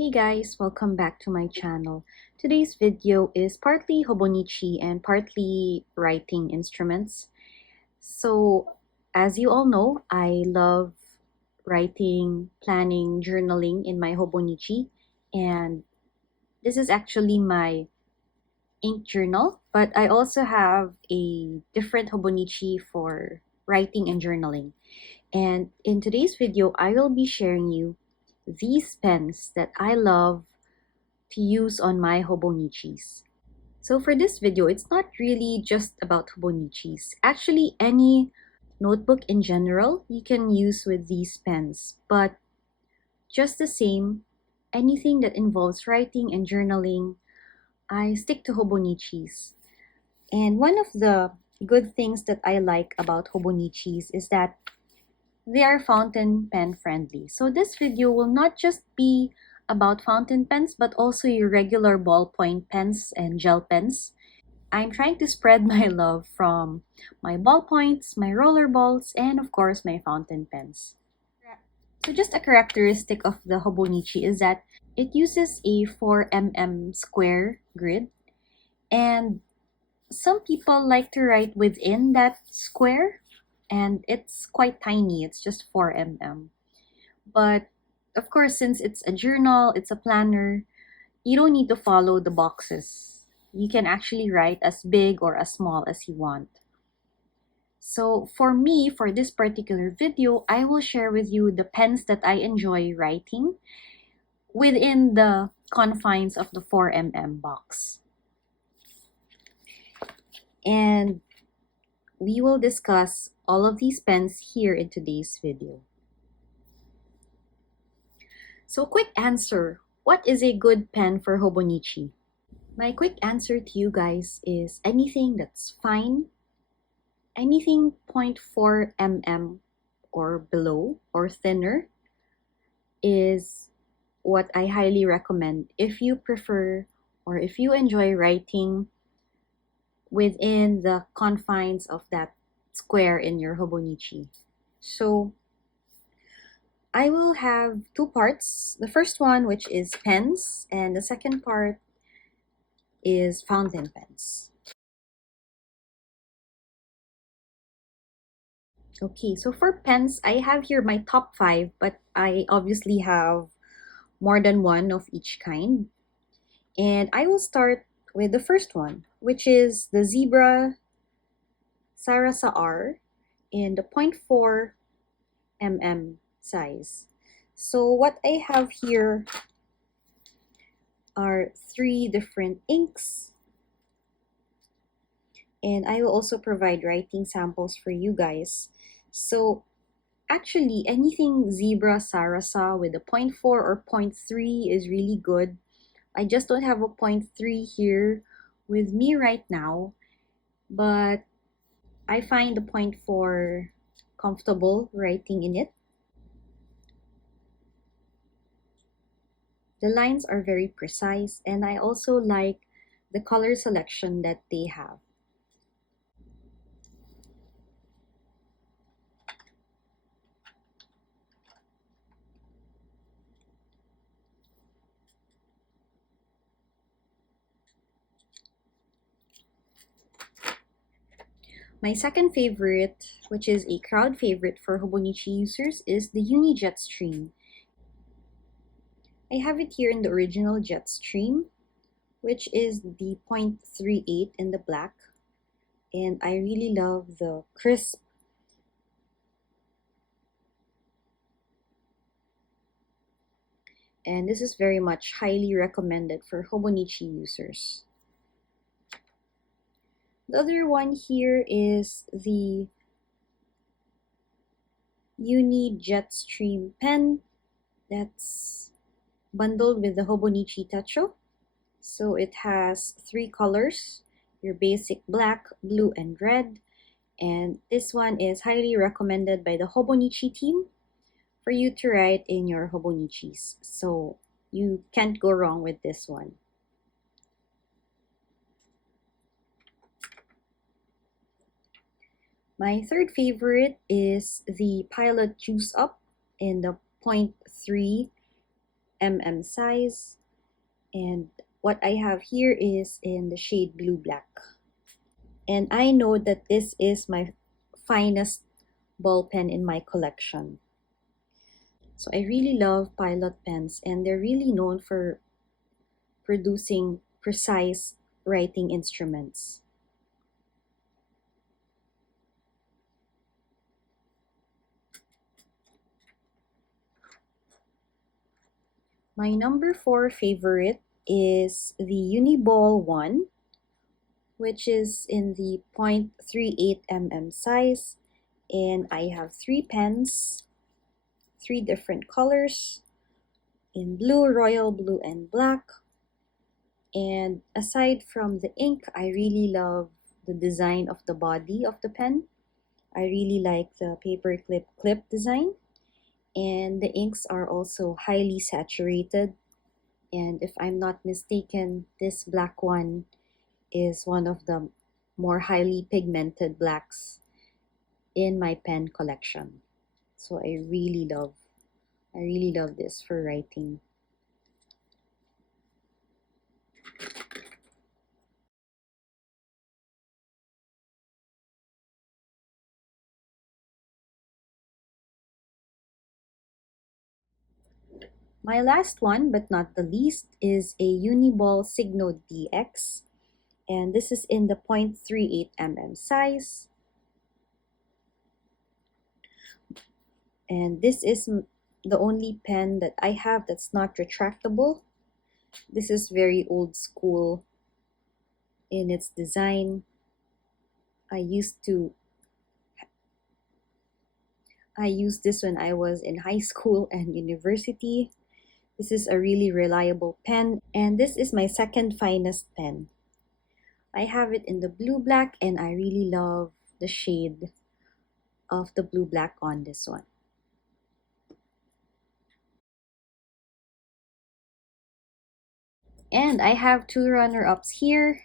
Hey guys, welcome back to my channel. Today's video is partly Hobonichi and partly writing instruments. So, as you all know, I love writing, planning, journaling in my Hobonichi, and this is actually my ink journal, but I also have a different Hobonichi for writing and journaling. And in today's video, I will be sharing you these pens that I love to use on my Hobonichis. So for this video, it's not really just about Hobonichis. Actually, any notebook in general you can use with these pens. But just the same, anything that involves writing and journaling, I stick to Hobonichis. And one of the good things that I like about Hobonichis is that they are fountain pen friendly. So this video will not just be about fountain pens, but also your regular ballpoint pens and gel pens. I'm trying to spread my love from my ballpoints, my roller balls, and of course my fountain pens. So just a characteristic of the Hobonichi is that it uses a 4 mm square grid, and some people like to write within that square, and it's quite tiny, it's just 4 mm. But of course, since it's a journal, it's a planner, you don't need to follow the boxes. You can actually write as big or as small as you want. So for me, for this particular video, I will share with you the pens that I enjoy writing within the confines of the 4 mm box. And we will discuss all of these pens here in today's video. So quick answer, what is a good pen for Hobonichi? My quick answer to you guys is anything that's fine, anything 0.4 mm or below or thinner is what I highly recommend if you prefer or if you enjoy writing within the confines of that square in your Hobonichi. So I will have two parts. The first one, which is pens, and the second part is fountain pens. Okay, so for pens, I have here my top 5, but I obviously have more than one of each kind. And I will start with the first one, which is the Zebra Sarasa R in the 0.4 mm size. So what I have here are 3 different inks, and I will also provide writing samples for you guys. So actually, anything Zebra Sarasa with a 0.4 or 0.3 is really good. I just don't have a 0.3 here with me right now, but I find the 0.4 comfortable writing in it. The lines are very precise, and I also like the color selection that they have. My second favorite, which is a crowd favorite for Hobonichi users, is the Uni Jetstream. I have it here in the original Jetstream, which is the 0.38 in the black, and I really love the crisp and this is very much highly recommended for Hobonichi users. The other one here is the Uni Jetstream pen that's bundled with the Hobonichi Tacho. So it has 3 colors, your basic black, blue, and red. And this one is highly recommended by the Hobonichi team for you to write in your Hobonichis. So you can't go wrong with this one. My third favorite is the Pilot Juice Up in the 0.3 mm size. And what I have here is in the shade blue black. And I know that this is my finest ball pen in my collection. So I really love Pilot pens, and they're really known for producing precise writing instruments. My number 4 favorite is the Uniball one, which is in the 0.38 mm size. And I have 3 pens, 3 different colors in blue, royal blue, and black. And aside from the ink, I really love the design of the body of the pen. I really like the paperclip clip design. And the inks are also highly saturated. And if I'm not mistaken, this black one is one of the more highly pigmented blacks in my pen collection. So I really love this for writing. My last one, but not the least, is a Uniball Signo DX. And this is in the 0.38 mm size. And this is the only pen that I have that's not retractable. This is very old school in its design. I used to I used this when I was in high school and university. This is a really reliable pen, and this is my second finest pen. I have it in the blue black, and I really love the shade of the blue black on this one. And I have 2 runner-ups here,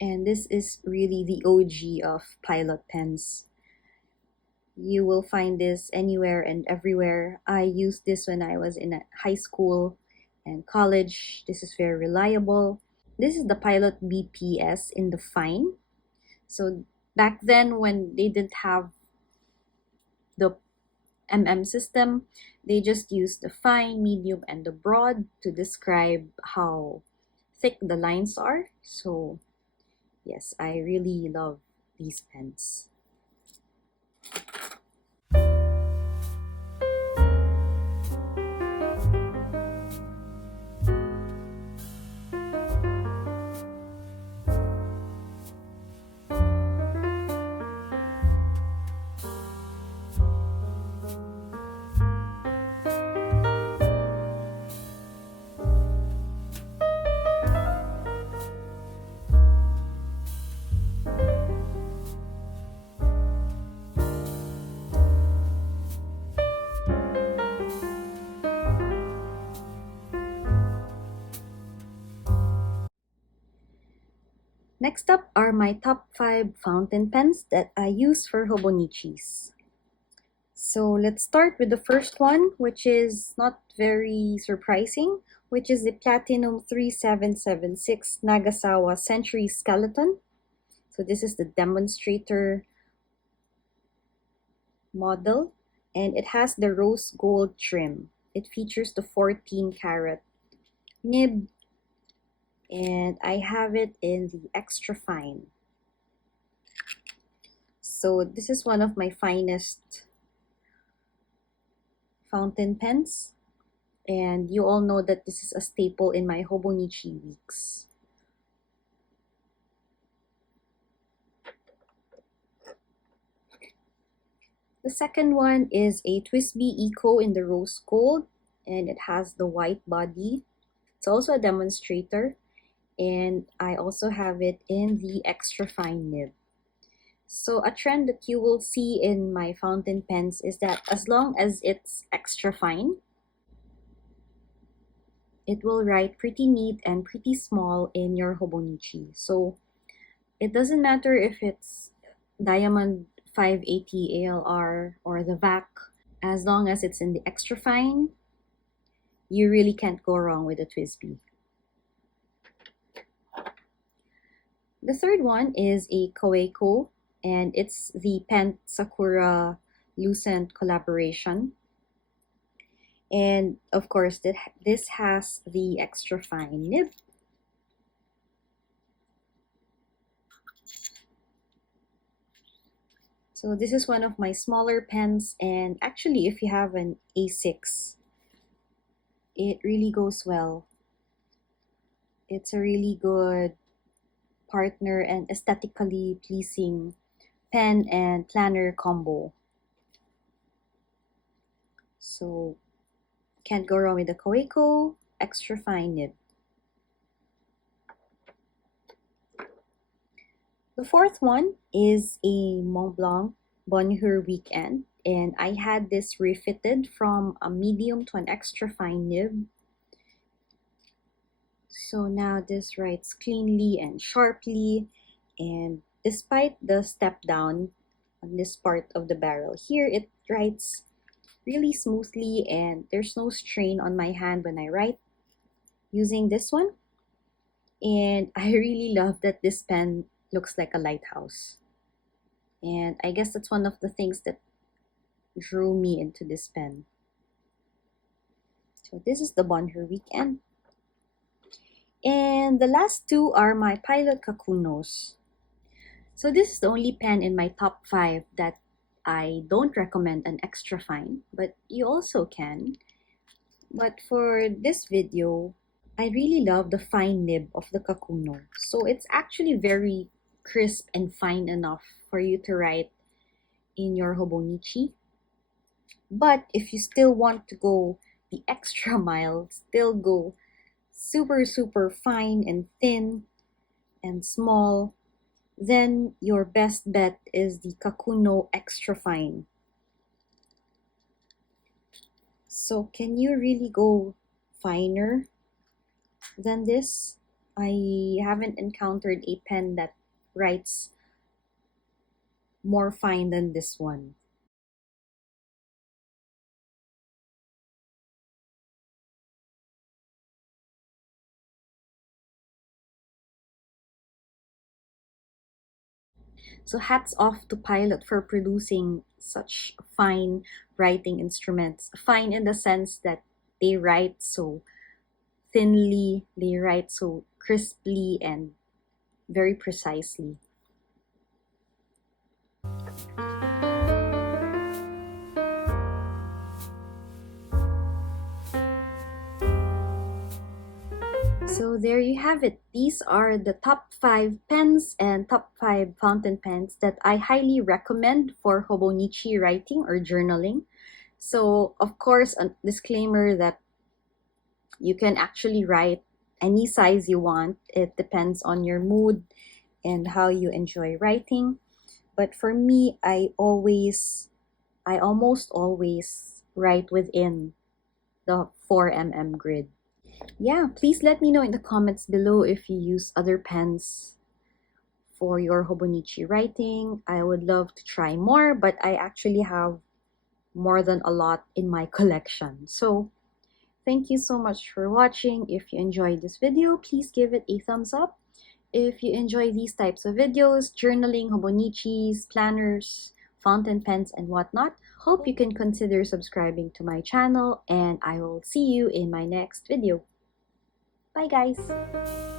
and this is really the OG of Pilot pens. You will find this anywhere and everywhere. I used this when I was in high school and college. This is very reliable. This is the Pilot BPS in the fine. So back then, when they didn't have the system, they just used the fine, medium, and the broad to describe how thick the lines are. So yes, I really love these pens. Next up are my top 5 fountain pens that I use for Hobonichis. So let's start with the first one, which is not very surprising, which is the Platinum 3776 Nagasawa Century Skeleton. So this is the demonstrator model, and it has the rose gold trim. It features the 14-karat nib, and I have it in the extra fine. So this is one of my finest fountain pens, and you all know that this is a staple in my Hobonichi weeks. The second one is a Twisby Eco in the rose gold, and it has the white body. It's also a demonstrator, and I also have it in the extra fine nib. So a trend that you will see in my fountain pens is that as long as it's extra fine, it will write pretty neat and pretty small in your Hobonichi. So it doesn't matter if it's Diamond 580 ALR or the VAC, as long as it's in the extra fine, you really can't go wrong with a Twisby. The third one is a Koeiko, and it's the Pen Sakura Lucent collaboration. And of course, this has the extra fine nib. So this is one of my smaller pens, and actually if you have an A6, it really goes well. It's a really good partner and aesthetically pleasing pen and planner combo. So can't go wrong with the Koeiko extra fine nib. The fourth one is a Montblanc Bonheur Weekend, and I had this refitted from a medium to an extra fine nib. So now this writes cleanly and sharply, and despite the step down on this part of the barrel here, it writes really smoothly and there's no strain on my hand when I write using this one. And I really love that this pen looks like a lighthouse. And I guess that's one of the things that drew me into this pen. So this is the Bonheur Weekend. And the last two are my Pilot Kakunos. So this is the only pen in my top 5 that I don't recommend an extra fine, but you also can. But for this video, I really love the fine nib of the Kakuno. So it's actually very crisp and fine enough for you to write in your Hobonichi. But if you still want to go the extra mile, still go super fine and thin and small, then your best bet is the Kakuno Extra Fine. So can you really go finer than this? I haven't encountered a pen that writes more fine than this one. So hats off to Pilot for producing such fine writing instruments. Fine in the sense that they write so thinly, they write so crisply and very precisely. So there you have it. These are the top 5 pens and top 5 fountain pens that I highly recommend for Hobonichi writing or journaling. So of course, a disclaimer that you can actually write any size you want. It depends on your mood and how you enjoy writing. But for me, I almost always write within the 4mm grid. Yeah, please let me know in the comments below if you use other pens for your Hobonichi writing. I would love to try more, but I actually have more than a lot in my collection. So thank you so much for watching. If you enjoyed this video, please give it a thumbs up. If you enjoy these types of videos, journaling, Hobonichis, planners, fountain pens, and whatnot, hope you can consider subscribing to my channel, and I will see you in my next video. Bye guys!